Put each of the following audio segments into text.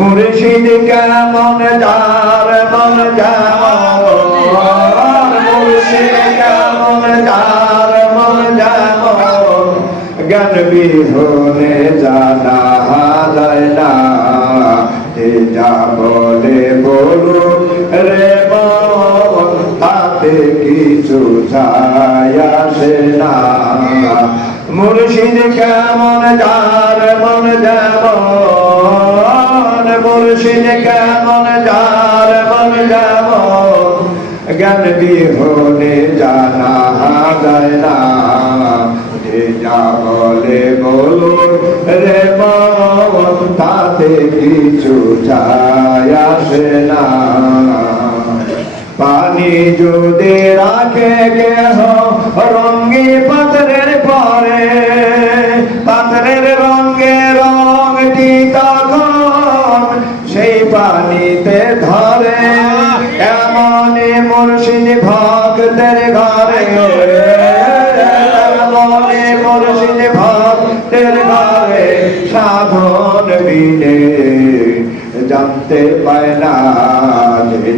মুর্শিদ কেমন যার মন যেমন, মুর্শিদ কেমন যার মন যেমন, জ্ঞান বিহনে জানা যায় না। যা বলে বলুক রে মন, তাতে কিছু যায় আসে না। মুর্শিদ কেমন যার মন যেমন, মুর্শিদ কেমন যার মন যেমন, জ্ঞান বিহনে জানা যায় না। যা বলে বলুন রে মন, তাতে কিছু যায় আসে না। পানি যদি রাখে কেহ রঙ্গি পাত্রের পরে, পাত্রের রঙে রঙটি তখন সেই পানিতে ধরে। এমনই মুর্শিদ ভক্তের ঘরে, এমনই মুর্শিদ ভক্তের ঘরে, সাধন বিনে জানতে পায় না।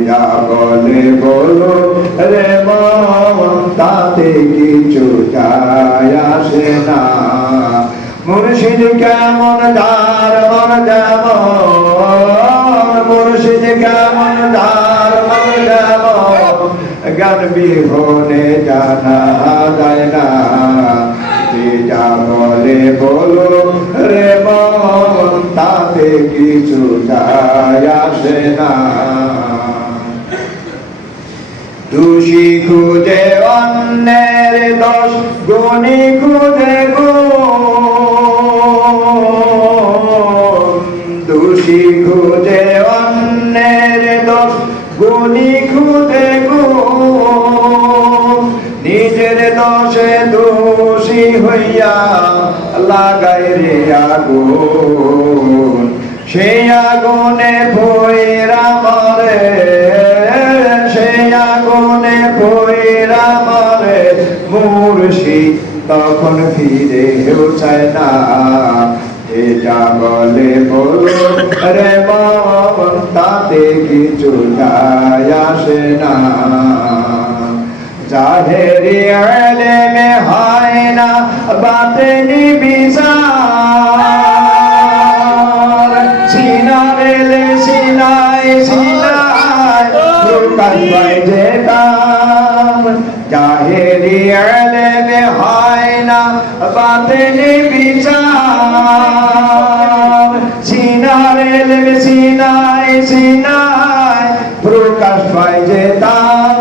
যা বলে বলো রে মন, তাতে কিছু যায় আসে না। মুর্শিদ কেমন যার মন যেমন, মুর্শিদ কেমন যার মন যেমন, জ্ঞান বিহনে জানা যায় না। যা বলে বলো রে মন, তাতে কিছু যায় আসে না। দোষী খুঁজে অন্যের দোষ, গুণী খুঁজে গুণ, দোষী খুঁজে অন্যের দোষ, গুণী খুঁজে গুণ। নিজের দোষে দোষী হইয়া লাগাই রে আগুন, সেই আগুনে পইরা মরে, সেই আগুনে পইরা মরে। মুর্শিদ তখন ফিরেও চায় না। যা বলে বলো রে মন, তাতে কিছু যায় আসে না। জাহেরি ইলমে হয় না বাতিনি বিচার, সিনার এলে সিনায় সিনায় প্রকাশ পায় যে কাম। জাহেরি ইলমে হয় না বাতিনি বিচার, সিনার এলে সিনায় সিনায় প্রকাশ পায় যে তার।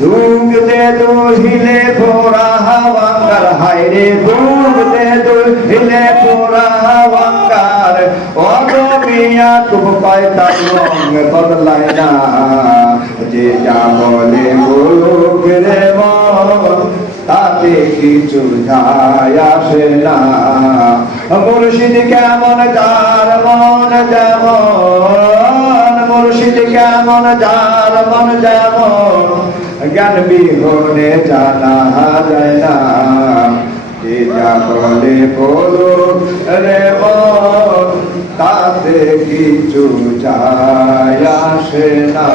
দুঃখ দে দুহিলে পোড়া হাওয়াঙ্গার, হায়রে দুঃখ দে দুহিলে পোড়া হাওয়াঙ্গার। অগমিয়া তুম পায় তার রঙ বদলায় না। যে যা বলে বলুক রে মন, তাতে কিছু যায় আসে না। মুর্শিদ কেমন যার মন যেমন, মুর্শিদ কেমন যার মন যেমন, জ্ঞান বিহনে জানা যায় না। যা বলে বলো রে মন, তাতে কিছু যায় আসে না।